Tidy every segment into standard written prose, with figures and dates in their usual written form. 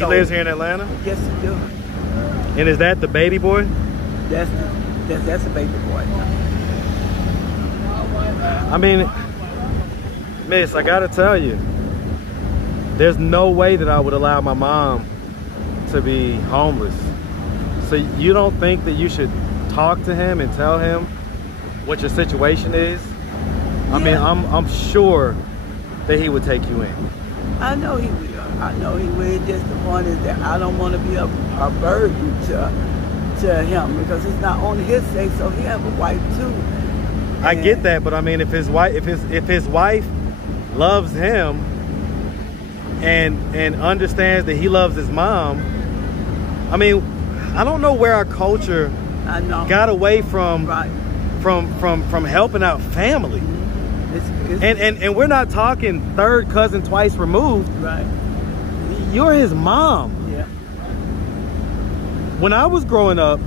He lives here in Atlanta? Yes, he do. And is that the baby boy? That's a baby boy. I mean, Miss, I gotta tell you, there's no way that I would allow my mom to be homeless. So you don't think that you should talk to him and tell him what your situation is? Yeah. I mean, I'm sure that he would take you in. I know he will. I know he will. Just the point is that I don't want to be a burden to him, because it's not only his say so. He have a wife too. I get that, but I mean, if his wife loves him and understands that he loves his mom, I mean, I don't know where our culture got away from from helping out family. And we're not talking third cousin twice removed. Right. You're his mom. Yeah. When I was growing up,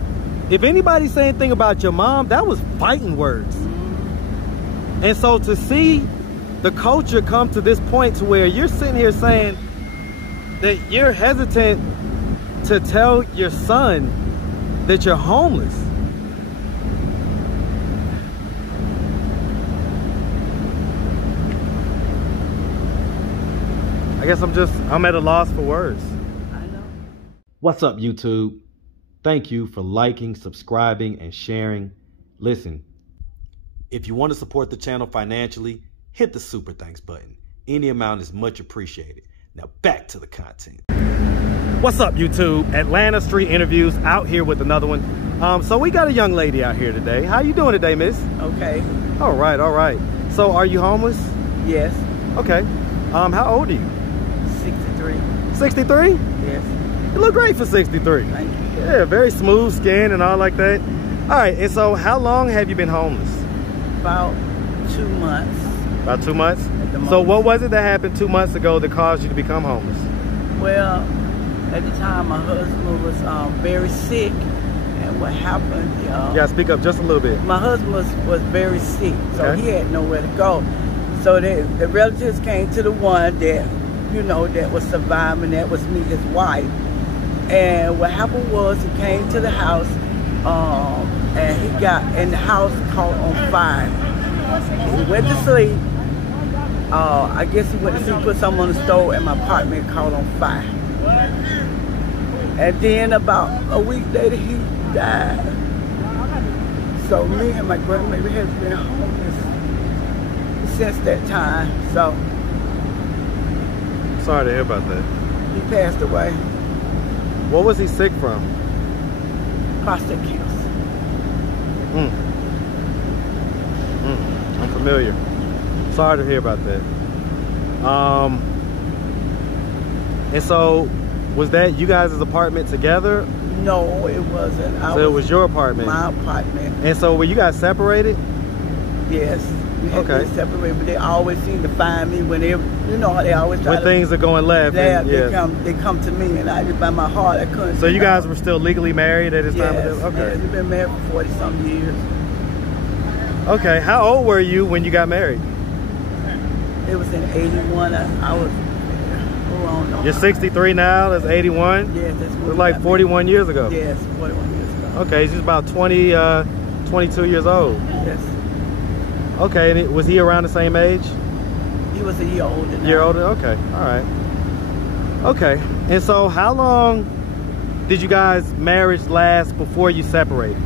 if anybody said anything about your mom, that was fighting words. And so to see the culture come to this point to where you're sitting here saying that you're hesitant to tell your son that you're homeless. I guess I'm at a loss for words. I know. What's up, YouTube? Thank you for liking, subscribing, and sharing. Listen, if you want to support the channel financially, hit the super thanks button. Any amount is much appreciated. Now back to the content. What's up, YouTube? Atlanta Street Interviews out here with another one. So we got a young lady out here today. How you doing today, miss? Okay. All right, all right. So are you homeless? Yes. Okay. How old are you? 63. 63? Yes. You look great for 63. Thank you. Yeah, very smooth skin and all like that. All right, and so how long have you been homeless? About 2 months. About 2 months? At the So most. what was it that happened 2 months ago that caused you to become homeless? Well, at the time my husband was very sick, and what happened? Yeah, speak up just a little bit. My husband was very sick, so Okay. he had nowhere to go. So the relatives came to the one that, that was surviving. That was me, his wife. And what happened was he came to the house, and he got in the house, caught on fire. He went to sleep. I guess he went to sleep, put something on the stove, and my apartment caught on fire. And then about a week later, he died. So me and my grandmother have been homeless since that time. So Sorry to hear about that. he passed away. What was he sick from? Prostate cancer. I'm familiar. Sorry to hear about that. And so was that you guys' apartment together? No, it wasn't. So it was your apartment? My apartment. And so were you guys separated? Yes. We had Okay. been separated, but they always seem to find me when they, how they always try When to, things are going left. yeah, Yeah. they come to me, and I just by my heart I couldn't. So you guys were still legally married at this time? Yes, Okay. yes, we've been married for 40-some years. Okay. How old were you when you got married? It was in 81. I was, I don't know. You're 63 now. That's 81. Yes, that's It what was like 41 years ago. Yes, 41 years ago. Okay, she's about 22 years old. Yes. Okay, and was he around the same age? He was a year older than Year older? Okay, all right. Okay, and so how long did you guys' marriage last before you separated?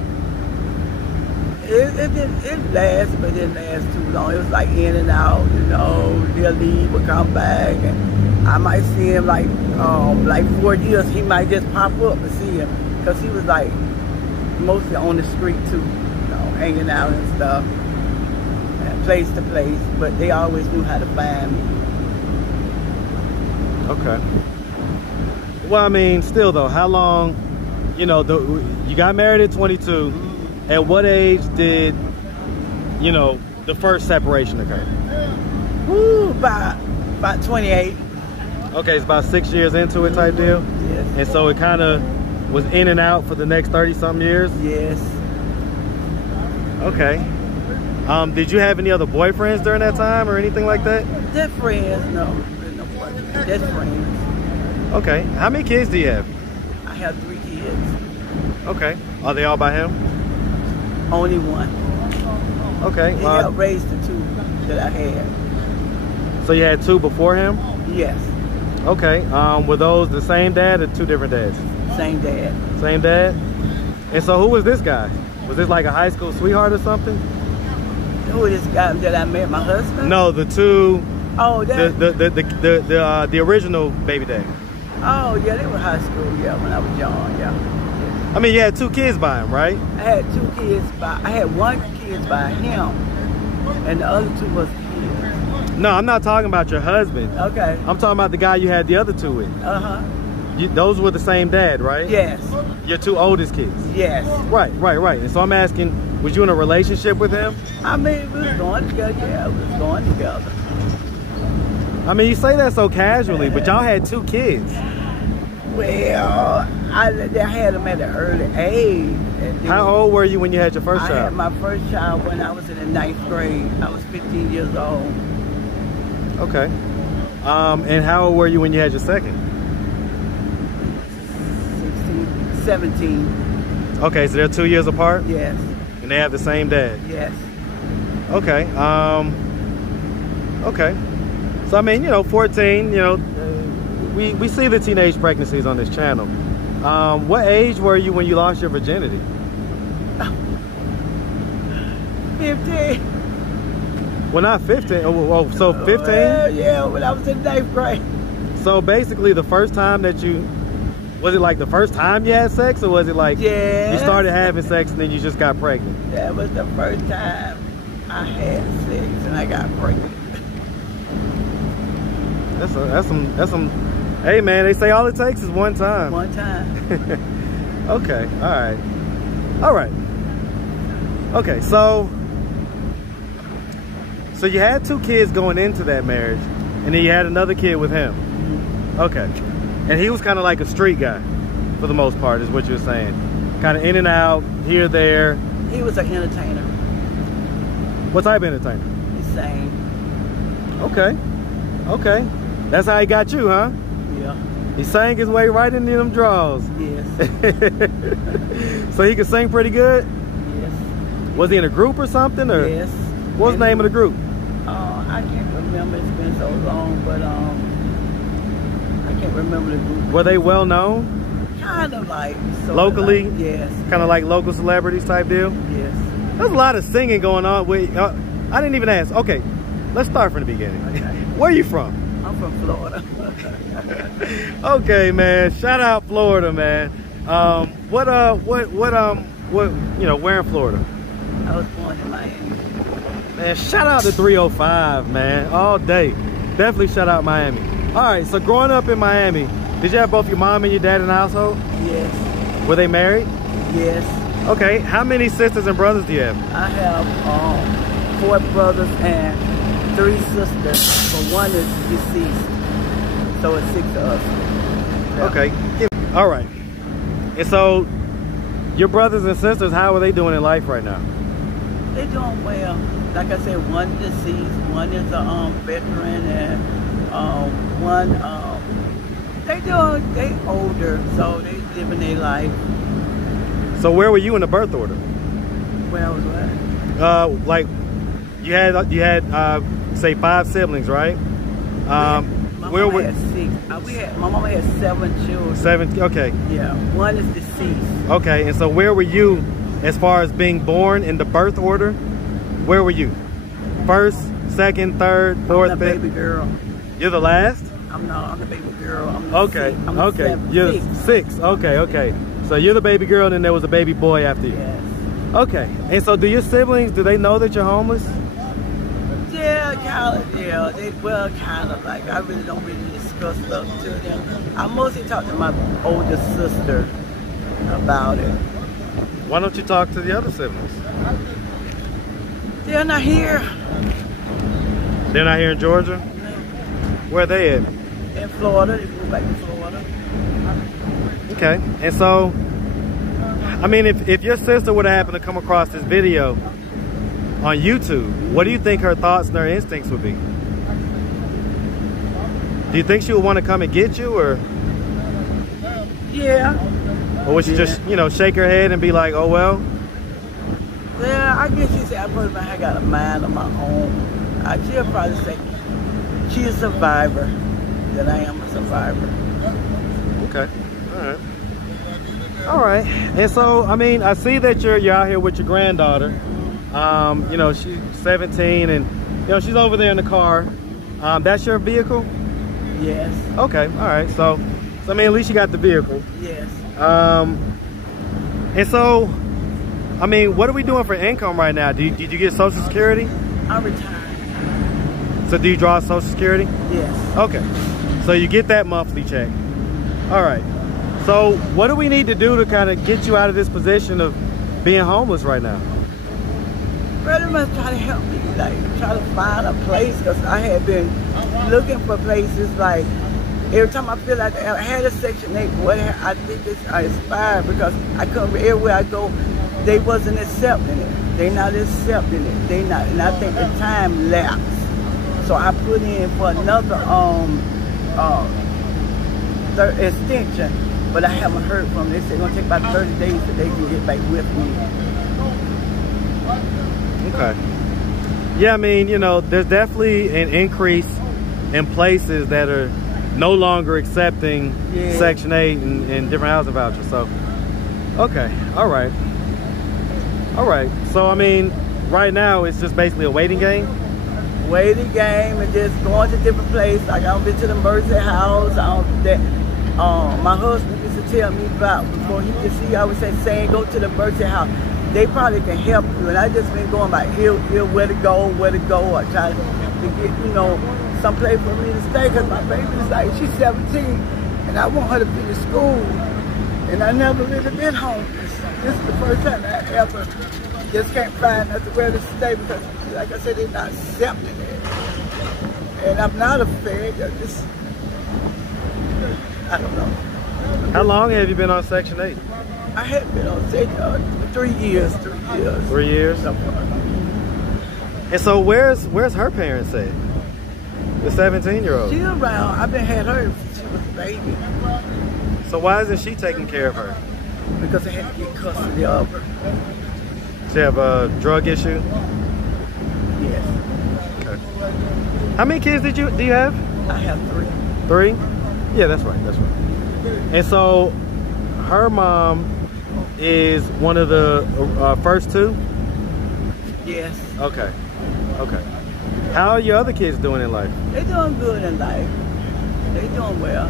It lasts, but it didn't last too long. It was like in and out, they'll leave or come back. And I might see him like 4 years, he might just pop up and see him. Because he was like mostly on the street too, hanging out and stuff. And place to place, but they always knew how to find me. Okay. Well, I mean, still though, how long, you got married at 22. At what age did, the first separation occur? Ooh, about 28. Okay, it's about 6 years into it type deal? Yes. And so it kind of was in and out for the next 30-something years? Yes. Okay. Did you have any other boyfriends during that time or anything like that? They're friends, no boyfriends. They're friends. Okay. How many kids do you have? I have 3 kids. Okay. Are they all by him? Only one. Okay. He helped raise the 2 that I had. So you had 2 before him? Yes. Okay. Were those the same dad or 2 different dads? Same dad. Same dad? And so who was this guy? Was this like a high school sweetheart or something? Who is this guy that I met? My husband? No, the 2. Oh, that. The original baby dad. Oh, yeah, they were high school. Yeah, when I was young. Yeah. I mean, you had 2 kids by him, right? I had 2 kids by. I had 1 kid by him, and the other 2 was kids. No, I'm not talking about your husband. Okay. I'm talking about the guy you had the other 2 with. Uh-huh. Those were the same dad, right? Yes. Your 2 oldest kids? Yes. Right. And so I'm asking, was you in a relationship with him? I mean, we was going together. Yeah, we was going together. I mean, you say that so casually, but y'all had 2 kids. Well, I had them at an early age. How old were you when you had your first I child? had my first child when I was in the 9th grade. I was 15 years old. Okay. And how old were you when you had your second? 16, 17. Okay, so they're 2 years apart? Yes. And they have the same dad? Yes. Okay. Okay. So, I mean, you know, 14, you know, we see the teenage pregnancies on this channel. What age were you when you lost your virginity? 15. Well, not 15. Oh, so 15? Well, yeah, when I was in 9th grade. So basically the first time that you, was it like the first time you had sex, or was it like you started having sex and then you just got pregnant? That was the first time I had sex and I got pregnant. That's some, hey man, they say all it takes is one time. One time. Okay, all right. Okay, so you had 2 kids going into that marriage, and then you had another kid with him. Okay. And he was kind of like a street guy, for the most part, is what you're saying. Kind of in and out, here, there. He was an entertainer. What type of entertainer? He sang. Okay. That's how he got you, huh? Yeah. He sang his way right into them draws. Yes. So he could sing pretty good? Yes. Was he in a group or something? Or yes. What was the name of the group? I can't remember. It's been so long, but I can't remember the group. Were they well known? Kind of like. Locally? Like, yes. Kind of like local celebrities type deal? Yes. There's a lot of singing going on. I didn't even ask. Okay, let's start from the beginning. Okay. Where are you from? I'm from Florida. Okay, man. Shout out Florida, man. What you know, where in Florida? I was born in Miami. Man, shout out to 305, man. All day. Definitely shout out Miami. All right, so growing up in Miami, did you have both your mom and your dad in the household? Yes. Were they married? Yes. Okay, how many sisters and brothers do you have? I have 4 brothers and 3 sisters, but one is deceased. So it's 6 of us. Yeah. Okay. All right. And so, your brothers and sisters, how are they doing in life right now? They're doing well. Like I said, one deceased, one is a veteran, and one they older, so they living their life. So where were you in the birth order? Where I was at? Like you had say 5 siblings, right? My mama had 6. My mama had 7 children. 7. Okay. Yeah, one is deceased. Okay, and so where were you as far as being born in the birth order? Where were you? First, second, third, fourth, I'm the fifth? baby girl. You're the last? I'm the baby girl. I'm the Okay, sixth. I'm okay. the You're sixth. 6. Okay. So you're the baby girl, and then there was a baby boy after you. Yes. Okay. And so do your siblings, do they know that you're homeless? Yeah, kind of. Yeah, kind of. Like, I really don't discuss stuff to them. I mostly talk to my older sister about it. Why don't you talk to the other siblings? They're not here. They're not here in Georgia? Where are they at? In Florida. They moved back to Florida. Okay. And so, I mean, if your sister would have happened to come across this video on YouTube, what do you think her thoughts and her instincts would be? Do you think she would want to come and get you, or? Yeah. Or would she just, you know, shake her head and be like, oh, well? Yeah, I guess she said, I got a mind of my own. She'll probably say, she's a survivor, that I am a survivor. Okay, all right. All right, and so, I mean, I see that you're out here with your granddaughter. You know, she's 17 and, you know, she's over there in the car. That's your vehicle? Yes. Okay, all right, so I mean, at least you got the vehicle. Yes. And so, I mean, what are we doing for income right now? Did you get Social Security? I'm retired. So do you draw Social Security? Yes. Okay, so you get that monthly check. All right, so what do we need to do to kind of get you out of this position of being homeless right now? Pretty much try to help me, like try to find a place, because I had been looking for places. Like every time I feel like I had a Section 8, what I think it's expired, because I couldn't, everywhere I go, they wasn't accepting it. They not accepting it. They not, and I think the time lapsed. So I put in for another extension, but I haven't heard from them. They said it's gonna take about 30 days so they can get back with me. Okay. Yeah, I mean, you know, there's definitely an increase in places that are no longer accepting Section 8 and different housing vouchers. So, okay, all right. All right, so I mean, right now it's just basically a waiting game? Waiting game and just going to different places. Like I've been to the Mercy House. My husband used to tell me about, before he could see, I was saying go to the Mercy House. They probably can help you. And I just been going by where to go, or try to get, you know, someplace for me to stay, because my baby's like, she's 17 and I want her to be in school. And I never really been homeless. This is the first time I ever just can't find nothing where to stay, because like I said, they're not accepting it. And I'm not a failure. Just, I don't know. How long have you been on Section 8? I had been on Section 3 years. 3 years? And so where's her parents at? The 17-year-old? She's around. I've been had her since she was a baby. So why isn't she taking care of her? Because I had to get custody of her. She have a drug issue? Yes. Okay. How many kids do you have? I have 3. 3? Yeah, that's right. And so her mom is one of the first 2? Yes. Okay. How are your other kids doing in life? They're doing good in life. They're doing well.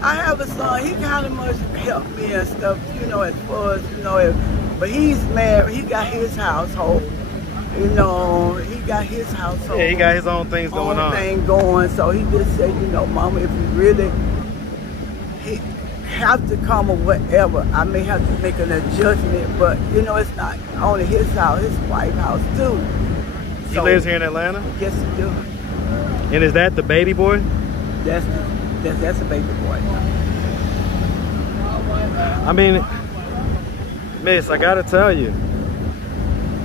I have a son, he kind of much helped me and stuff, you know, as far as, you know, but he's married, he got his household, you know, he got his household. Yeah, he got his own things going on. So he just said, you know, Mama, if you really have to come or whatever, I may have to make an adjustment, but, you know, it's not only his house, his wife's house too. He lives here in Atlanta? Yes, he do. And is that the baby boy? That's a baby boy. I mean, Miss, I gotta tell you,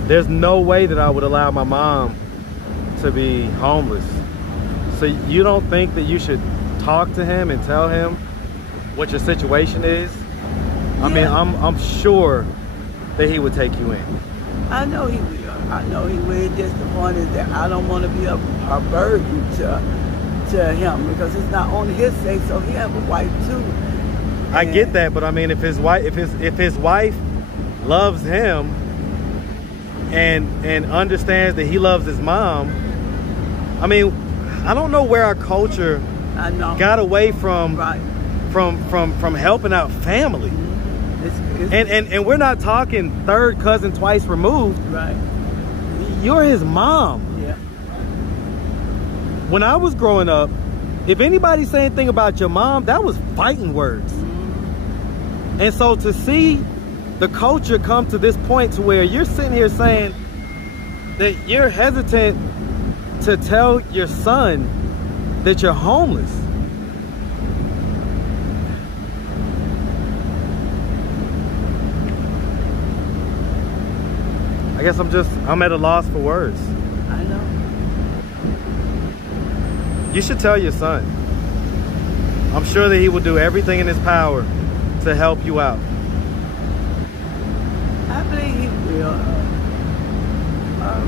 there's no way that I would allow my mom to be homeless. So you don't think that you should talk to him and tell him what your situation is? Yeah. I mean, I'm sure that he would take you in. I know he will. Just the point is that I don't want to be a burden to him, because it's not only his say so. He have a wife too. I get that, but I mean, if his wife loves him and understands that he loves his mom, I mean, I don't know where our culture got away from from helping out family. And we're not talking third cousin twice removed. Right. You're his mom. Yeah. When I was growing up, if anybody said anything about your mom, that was fighting words. And so to see the culture come to this point to where you're sitting here saying that you're hesitant to tell your son that you're homeless. I guess I'm at a loss for words. I know. You should tell your son. I'm sure that he will do everything in his power to help you out? I believe he will.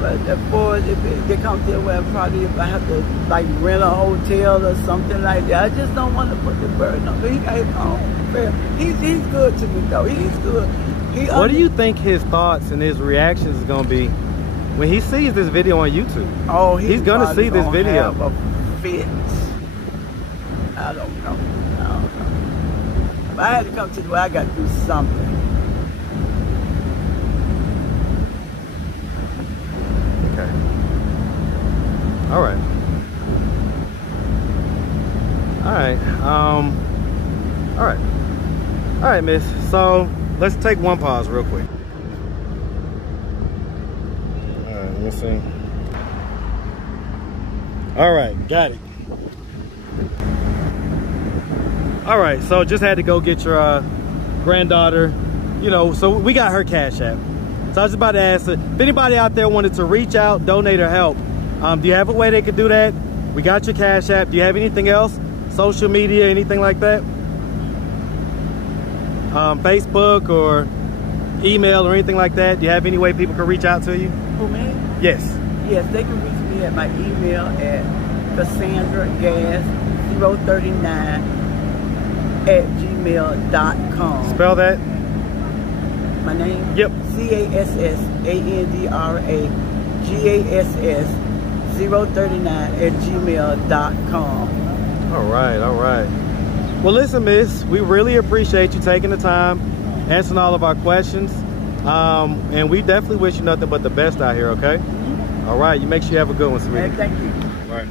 But of course, if they come to where probably if I have to like rent a hotel or something like that, I just don't want to put the burden on him. He got his own. He's good to me though. He's good. What do you think his thoughts and his reactions is gonna be when he sees this video on YouTube? Oh, he's gonna see this video. Have a fit. I don't know. If I had to come to the way, I got to do something. Okay. All right. All right. All right. All right, miss. So let's take one pause real quick. All right, let me see. All right, got it. All right, so just had to go get your granddaughter, you know, so we got her Cash App. So I was about to ask if anybody out there wanted to reach out, donate, or help. Do you have a way they could do that? We got your Cash App. Do you have anything else? Social media, anything like that? Facebook or email or anything like that? Do you have any way people can reach out to you? Who, me? Yes. Yes, they can reach me at my email at CassandraGas039@gmail.com. Spell that. My name? Yep. CassandraGas039@gmail.com. All right, all right. Well, listen, miss, we really appreciate you taking the time, answering all of our questions. And we definitely wish you nothing but the best out here, okay? All right, you make sure you have a good one, sweetie. And thank you. All right.